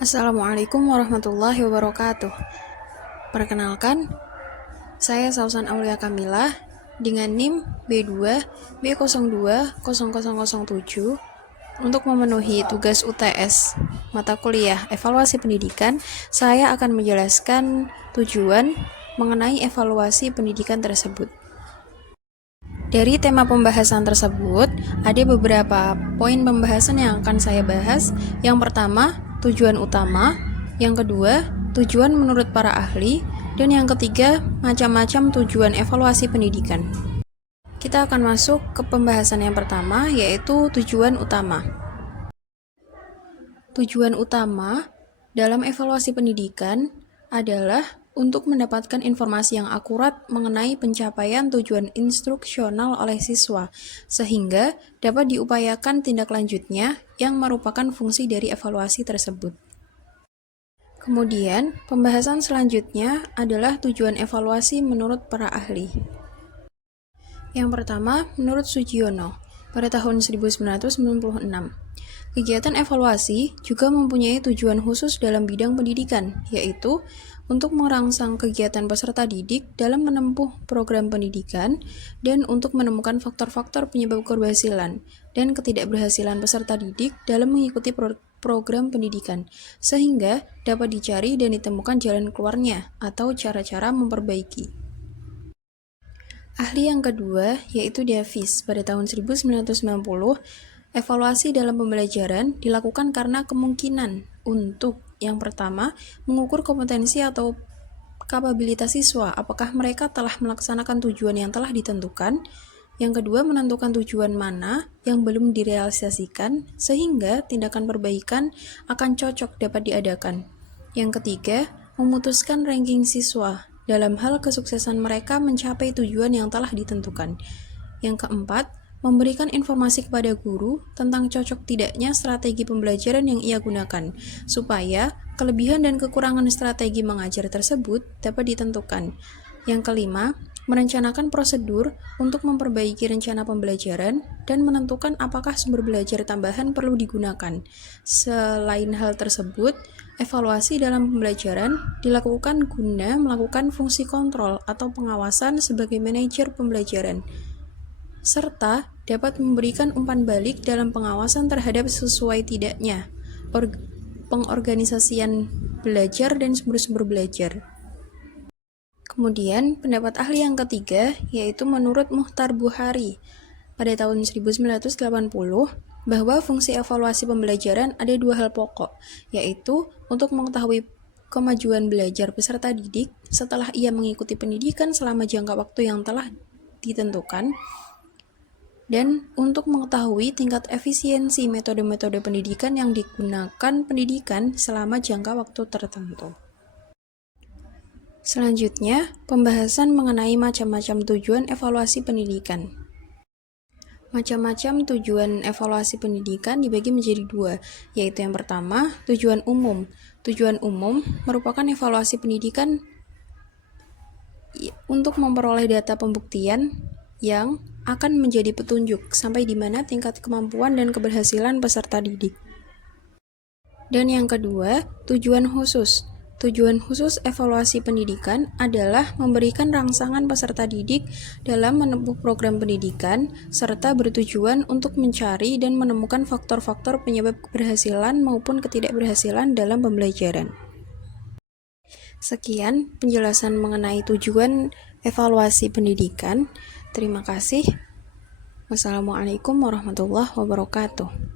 Assalamualaikum warahmatullahi wabarakatuh. Perkenalkan, saya Sausan Aulia Kamila dengan NIM B2 B020007 untuk memenuhi tugas UTS mata kuliah evaluasi pendidikan. Saya akan menjelaskan tujuan mengenai evaluasi pendidikan tersebut. Dari tema pembahasan tersebut, ada beberapa poin pembahasan yang akan saya bahas. Yang pertama, tujuan utama. Yang kedua, tujuan menurut para ahli. Dan yang ketiga, macam-macam tujuan evaluasi pendidikan. Kita akan masuk ke pembahasan yang pertama, yaitu tujuan utama. Tujuan utama dalam evaluasi pendidikan adalah untuk mendapatkan informasi yang akurat mengenai pencapaian tujuan instruksional oleh siswa, sehingga dapat diupayakan tindak lanjutnya yang merupakan fungsi dari evaluasi tersebut. Kemudian, pembahasan selanjutnya adalah tujuan evaluasi menurut para ahli. Yang pertama, menurut Sugiono, pada tahun 1996. Kegiatan evaluasi juga mempunyai tujuan khusus dalam bidang pendidikan, yaitu untuk merangsang kegiatan peserta didik dalam menempuh program pendidikan dan untuk menemukan faktor-faktor penyebab keberhasilan dan ketidakberhasilan peserta didik dalam mengikuti program pendidikan, sehingga dapat dicari dan ditemukan jalan keluarnya atau cara-cara memperbaiki. Ahli yang kedua yaitu Davis pada tahun 1990. Evaluasi dalam pembelajaran dilakukan karena kemungkinan untuk yang pertama, mengukur kompetensi atau kapabilitas siswa, apakah mereka telah melaksanakan tujuan yang telah ditentukan. Yang kedua, menentukan tujuan mana yang belum direalisasikan sehingga tindakan perbaikan akan cocok dapat diadakan. Yang ketiga, memutuskan ranking siswa dalam hal kesuksesan mereka mencapai tujuan yang telah ditentukan. Yang keempat, memberikan informasi kepada guru tentang cocok tidaknya strategi pembelajaran yang ia gunakan, supaya kelebihan dan kekurangan strategi mengajar tersebut dapat ditentukan. Yang kelima, merencanakan prosedur untuk memperbaiki rencana pembelajaran dan menentukan apakah sumber belajar tambahan perlu digunakan. Selain hal tersebut, evaluasi dalam pembelajaran dilakukan guna melakukan fungsi kontrol atau pengawasan sebagai manajer pembelajaran, serta dapat memberikan umpan balik dalam pengawasan terhadap sesuai tidaknya pengorganisasian belajar dan sumber-sumber belajar. Kemudian, pendapat ahli yang ketiga yaitu menurut Muhtar Buhari pada tahun 1980 bahwa fungsi evaluasi pembelajaran ada dua hal pokok, yaitu untuk mengetahui kemajuan belajar peserta didik setelah ia mengikuti pendidikan selama jangka waktu yang telah ditentukan, dan untuk mengetahui tingkat efisiensi metode-metode pendidikan yang digunakan pendidikan selama jangka waktu tertentu. Selanjutnya, pembahasan mengenai macam-macam tujuan evaluasi pendidikan. Macam-macam tujuan evaluasi pendidikan dibagi menjadi dua, yaitu yang pertama, tujuan umum. Tujuan umum merupakan evaluasi pendidikan untuk memperoleh data pembuktian yang akan menjadi petunjuk sampai di mana tingkat kemampuan dan keberhasilan peserta didik. Dan yang kedua, tujuan khusus. Tujuan khusus evaluasi pendidikan adalah memberikan rangsangan peserta didik dalam menempuh program pendidikan, serta bertujuan untuk mencari dan menemukan faktor-faktor penyebab keberhasilan maupun ketidakberhasilan dalam pembelajaran. Sekian penjelasan mengenai tujuan evaluasi pendidikan. Terima kasih. Wassalamualaikum warahmatullahi wabarakatuh.